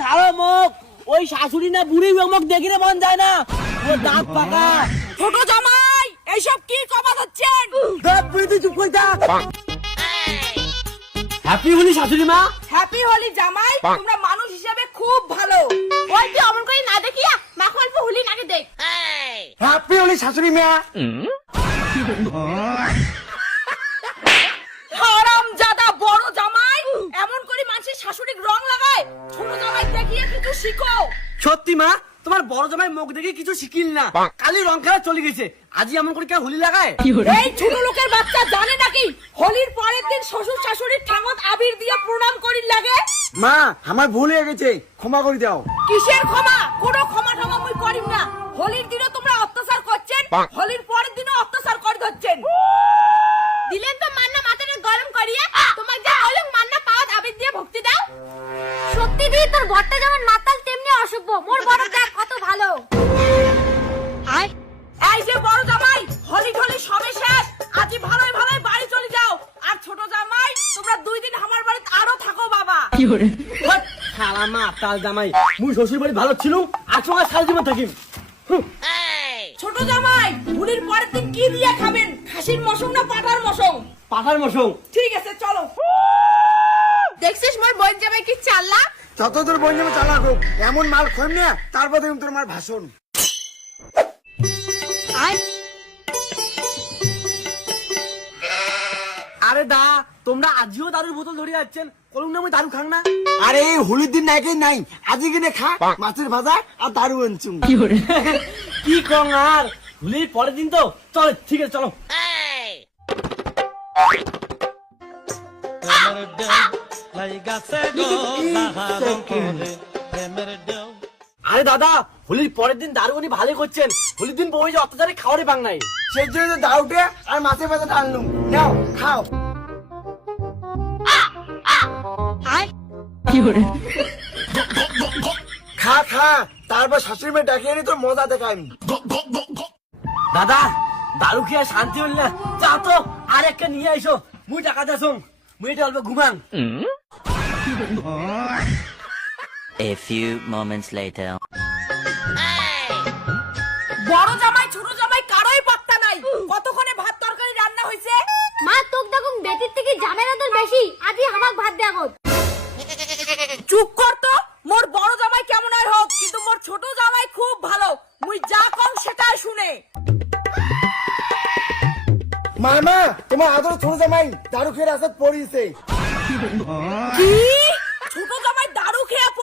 ছাড়ো মুখ, ওই শাশুড়ি না বুড়ি মুখ দেখে মন যায় না, ও দাঁত পাকা। ছোট জামাই এইসব কি কথা হচ্ছেন? দাঁত বুড়ি তুই চুপ করে থাক। হ্যাপি হোলি শাশুড়ি মা। হ্যাপি হোলি জামাই, তোমরা মানুষ হিসেবে খুব ভালো। ওই তুই অমন করে না দেখিয়া মাখো অল্প হোলি নাকি দেখ। হ্যাপি হোলি শাশুড়ি মা। হারামজাদা বড় জামাই, এমন করে মানুষের শাশুড়ির রং লাগায়। ছোট জামাই দেখিয়ে কিছু শিখো। সত্যি মা, তোমার বড় জামাই মুখ দেখে কিছু শিখিল না, কালি রং খেলা চলে গেছে, আজই এমন করে কেউ হোলি লাগায়? এই ছোট লোকের বাচ্চা জানে নাকি হোলির পরের দিন শ্বশুর শাশুড়ির ঠ্যাঙত আবির দিয়ে প্রণাম করির লাগে? মা আমার ভুল হয়ে গেছে, ক্ষমা করে দাও। কিসের ক্ষমা? কোনো ক্ষমা টমা মুই করিম না। হোলির দিনও তোমরা অত্যাচার করছেন, হোলির পরের দিনও অত্যাচার করে ধরছেন। দিলেন তো মান্না মাথাটা গরম করিয়া, তোমার যা বলুন মান্না পাওয়াত আবির দিয়ে ভক্তি দাও। সত্যি দি তোর বড়টা যেমন মাতাল তেমনি অসভ্য, মোর বড় দেখ কত ভালো। এই যে বড় জামাই, হোলি ঢোলি সবে শেষ, আজই ভালোই ভালোই বাড়ি চলে যাও। আর ছোট জামাই, তোমরা 2 দিন আমার বাড়িতে আরো থাকো বাবা। খালা মা তাল জামাই, মুই শ্বশুর বাড়ি ভালো ছিল, আর সঙ্গে সারা জীবন থাকিম। ছোট জামাই, হোলির পরের দিন কি দিয়ে খাবেন? খাসির মশং না পাঠার মশং? পাঠার মশং। ঠিক আছে চলো। দেখছিস মোর বোন জামাই কি চাল্লা? যত তোর বোন যেমন চালাক হোক, এমন মাল খোন না, তারপর দেখুন তোর মার ভাষণ। আরে দা, তোমরা আজিও দারুর বোতল ধরে যাচ্ছেন, কলম না দারু খাং না? আরে এই হোলির দিন নাকি নাই, আজই কিনে খা মাছের ভাজা আর দারু আনছুম। কি কং আর, হোলির পরের দিন তো, চল ঠিক আছে চলো। আরে দাদা, হোলির পরের দিন দারু উনি ভালো করছেন, হোলির দিন বউ যে অত্যাচারে খাওয়ারে পাং নাই। সেই জন্য দারুটে আর মাছের ভাজা আনলুম, নাও খাও। খা খা, তারপর শাশুড়ি মেয়ে ডাকিয়ে নি তোর মজা দেখাই। দাদা, দারু খেয়ে শান্তি হল না, যা তো আর একটা নিয়ে আইসো, মুই টাকা দেছং, মুই এটা অল্প ঘুমাং। A few moments later. বড় জামাই ছোট জামাই কারোই পাত্তা নাই। কতক্ষণে ভাত তরকারি রান্না হয়েছে? মা তোক দেখুন বেটির থেকে ঝামেলা তোর বেশি, আজই আমাক ভাত দেখো। চুপ কর তো। মোর বড় জামাই কেমন আর হোক, কিন্তু মোর ছোট জামাই খুব ভালো। মুই যা কম সেটাই শুনে। মামা, তোমার আদর ছোট জামাই দারু খেয়ে রাস্তায় পড়িয়েছে। কি?